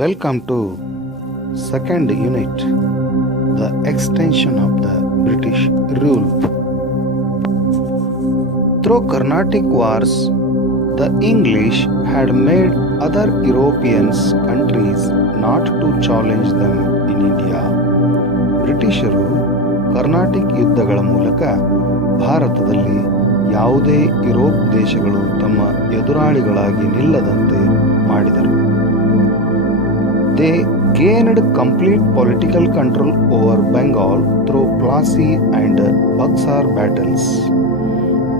Welcome to second unit, the extension of the British rule. Through Carnatic wars, the English had made other European countries not to challenge them in India. ಬ್ರಿಟಿಷರು Carnatic ಯುದ್ಧಗಳ ಮೂಲಕ ಭಾರತದಲ್ಲಿ ಯಾವುದೇ Europe ದೇಶಗಳು ತಮ್ಮ ಎದುರಾಳಿಗಳಾಗಿ ನಿಲ್ಲದಂತೆ ಮಾಡಿದರು. They gained complete political control over Bengal through Plassey and Buxar battles.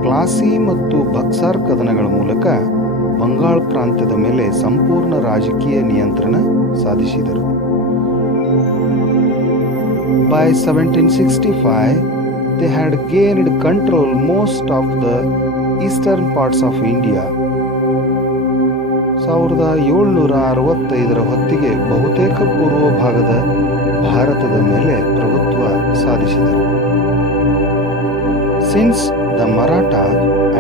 Plassey ಮತ್ತು ಬಕ್ಸಾರ್ ಕದನಗಳ ಮೂಲಕ ಬಂಗಾಳ ಪ್ರಾಂತ್ಯದ ಮೇಲೆ ಸಂಪೂರ್ಣ ರಾಜಕೀಯ ನಿಯಂತ್ರಣ ಸಾಧಿಸಿದರು. By 1765, they had gained control most of the eastern parts of India. 1765ರ ಹೊತ್ತಿಗೆ ಬಹುತೇಕ ಪೂರ್ವ ಭಾಗದ ಭಾರತದ ಮೇಲೆ ಪ್ರಭುತ್ವ ಸಾಧಿಸಿದರು. Since the Maratha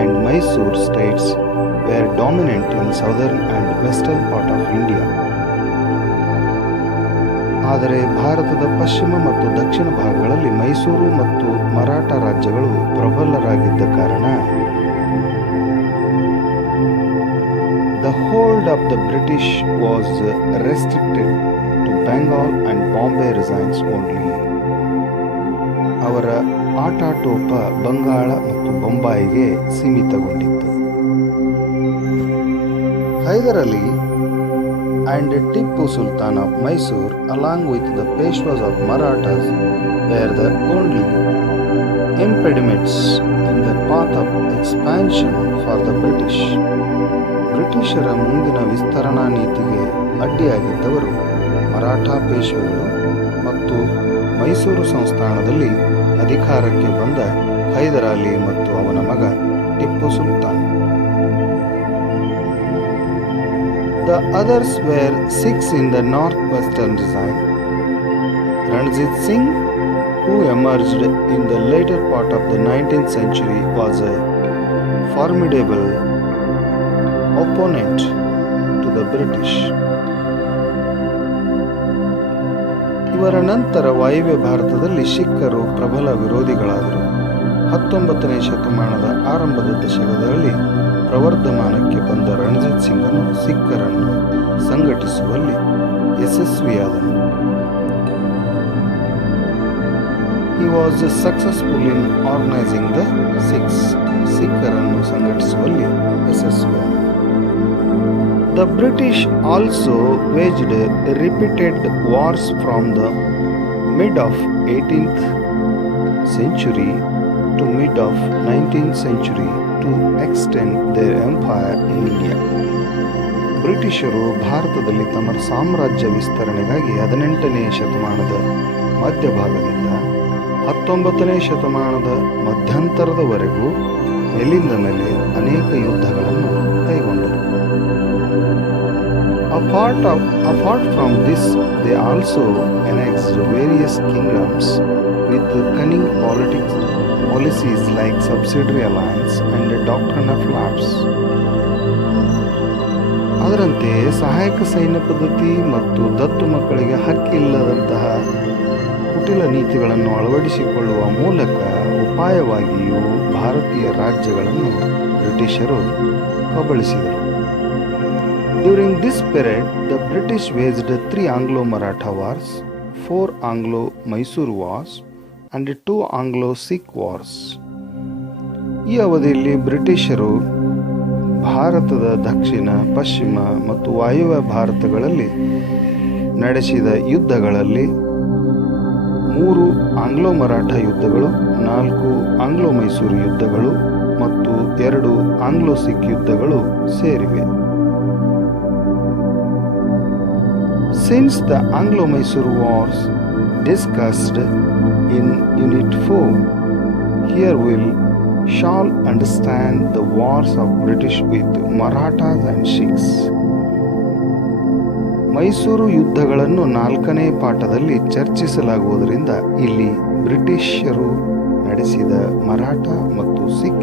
and Mysore states were dominant in southern and western part of India. ಆದರೆ ಭಾರತದ ಪಶ್ಚಿಮ ಮತ್ತು ದಕ್ಷಿಣ ಭಾಗಗಳಲ್ಲಿ ಮೈಸೂರು ಮತ್ತು ಮರಾಠ ರಾಜ್ಯಗಳು ಪ್ರಬಲರಾಗಿದ್ದ ಕಾರಣ the hold of the British was restricted to Bengal and Bombay regions only. ಅವರ ಆಟಾಟೋಪ ಬಂಗಾಳ ಮತ್ತು ಬೊಂಬಾಯಿಗೆ ಸೀಮಿತಗೊಂಡಿತ್ತು. Hyder Ali and Tipu Sultan of Mysore, along with the Peshwas of Marathas, were the only impediments in the path of expansion for the British. ಬ್ರಿಟಿಷರ ಮುಂದಿನ ವಿಸ್ತರಣಾ ನೀತಿಗೆ ಅಡ್ಡಿಯಾಗಿದ್ದವರು ಮರಾಠ ಪೇಶ್ವೆಗಳು ಮತ್ತು ಮೈಸೂರು ಸಂಸ್ಥಾನದಲ್ಲಿ ಅಧಿಕಾರಕ್ಕೆ ಬಂದ ಹೈದರ್ ಅಲಿ ಮತ್ತು ಅವನ ಮಗ Tipu Sultan. The others were Sikhs in the northwestern region. Ranjit Singh, who emerged in the later part of the 19th century, was a formidable opponent to the British. ಇವರ ನಂತರ ವಾಯುವ್ಯ ಭಾರತದಲ್ಲಿ ಸಿಖ್ಖರು ಪ್ರಬಲ ವಿರೋಧಿಗಳಾದರು. 19ನೇ ಶತಮಾನದ ಆರಂಭದ ದಶಕದಲ್ಲಿ ಪ್ರವರ್ಧಮಾನಕ್ಕೆ ಬಂದ Ranjit ಸಿಂಗನು ಸಿಖ್ಖರನ್ನು ಸಂಘಟಿಸುವಲ್ಲಿ ಯಶಸ್ವಿಯಾದನು. He was successful in organizing the Sikhs. ಸಿಖ್ಖರನ್ನು ಸಂಘಟಿಸುವಲ್ಲಿ ಯಶಸ್ವಿಯಾದನು. The British also waged repeated wars from the mid of 18th century to mid of 19th century to extend their empire in India. ಬ್ರಿಟಿಷರು ಭಾರತದಲ್ಲಿ ತಮ್ಮ ಸಾಮ್ರಾಜ್ಯ ವಿಸ್ತರಣೆಗಾಗಿ 18ನೇ ಶತಮಾನದ ಮಧ್ಯಭಾಗದಿಂದ 19ನೇ ಶತಮಾನದ ಮಧ್ಯಂತರದವರೆಗೂ ಮೇಲಿಂದ ಮೇಲೆ ಅನೇಕ ಯುದ್ಧಗಳನ್ನು ಕೈಗೊಂಡರು. Apart from this, they also annexed various kingdoms with cunning policies like subsidiary alliance and the doctrine of lapse. ಅದರಂತೆ ಸಹಾಯಕ ಸೈನ್ಯ ಪದ್ಧತಿ ಮತ್ತು ದತ್ತು ಮಕ್ಕಳಿಗೆ ಹಕ್ಕಿಲ್ಲದಂತಹ ಕುಟಿಲ ನೀತಿಗಳನ್ನು ಅಳವಡಿಸಿಕೊಳ್ಳುವ ಮೂಲಕ ಉಪಾಯವಾಗಿಯೂ ಭಾರತೀಯ ರಾಜ್ಯಗಳನ್ನು ಬ್ರಿಟಿಷರು ಕಬಳಿಸಿದರು. During this period, the British waged 3 Anglo-Maratha wars, 4 Anglo-Mysore wars, and 2 Anglo-Sikh wars. ಈ ಅವಧಿಯಲ್ಲಿ ಬ್ರಿಟಿಷರು ಭಾರತದ ದಕ್ಷಿಣ, ಪಶ್ಚಿಮ ಮತ್ತು ವಾಯುವ್ಯ ಭಾರತಗಳಲ್ಲಿ ನಡೆಸಿದ ಯುದ್ಧಗಳಲ್ಲಿ 3 ಆಂಗ್ಲೋ-ಮರಾಠ ಯುದ್ಧಗಳು, 4 ಆಂಗ್ಲೋ-ಮೈಸೂರು ಯುದ್ಧಗಳು ಮತ್ತು 2 ಆಂಗ್ಲೋ-ಸಿಖ್ ಯುದ್ಧಗಳು ಸೇರಿವೆ. Since the Anglo-Mysore wars discussed in Unit 4, here we shall understand the wars of British with Marathas and Sikhs. Mysuru ಯುದ್ಧಗಳನ್ನು 4ನೇ ಪಾಠದಲ್ಲಿ ಚರ್ಚಿಸಲಾಗುವುದರಿಂದ ಇಲ್ಲಿ ಬ್ರಿಟಿಷರು ನಡೆಸಿದ ಮರಾಠ ಮತ್ತು ಸಿಖ್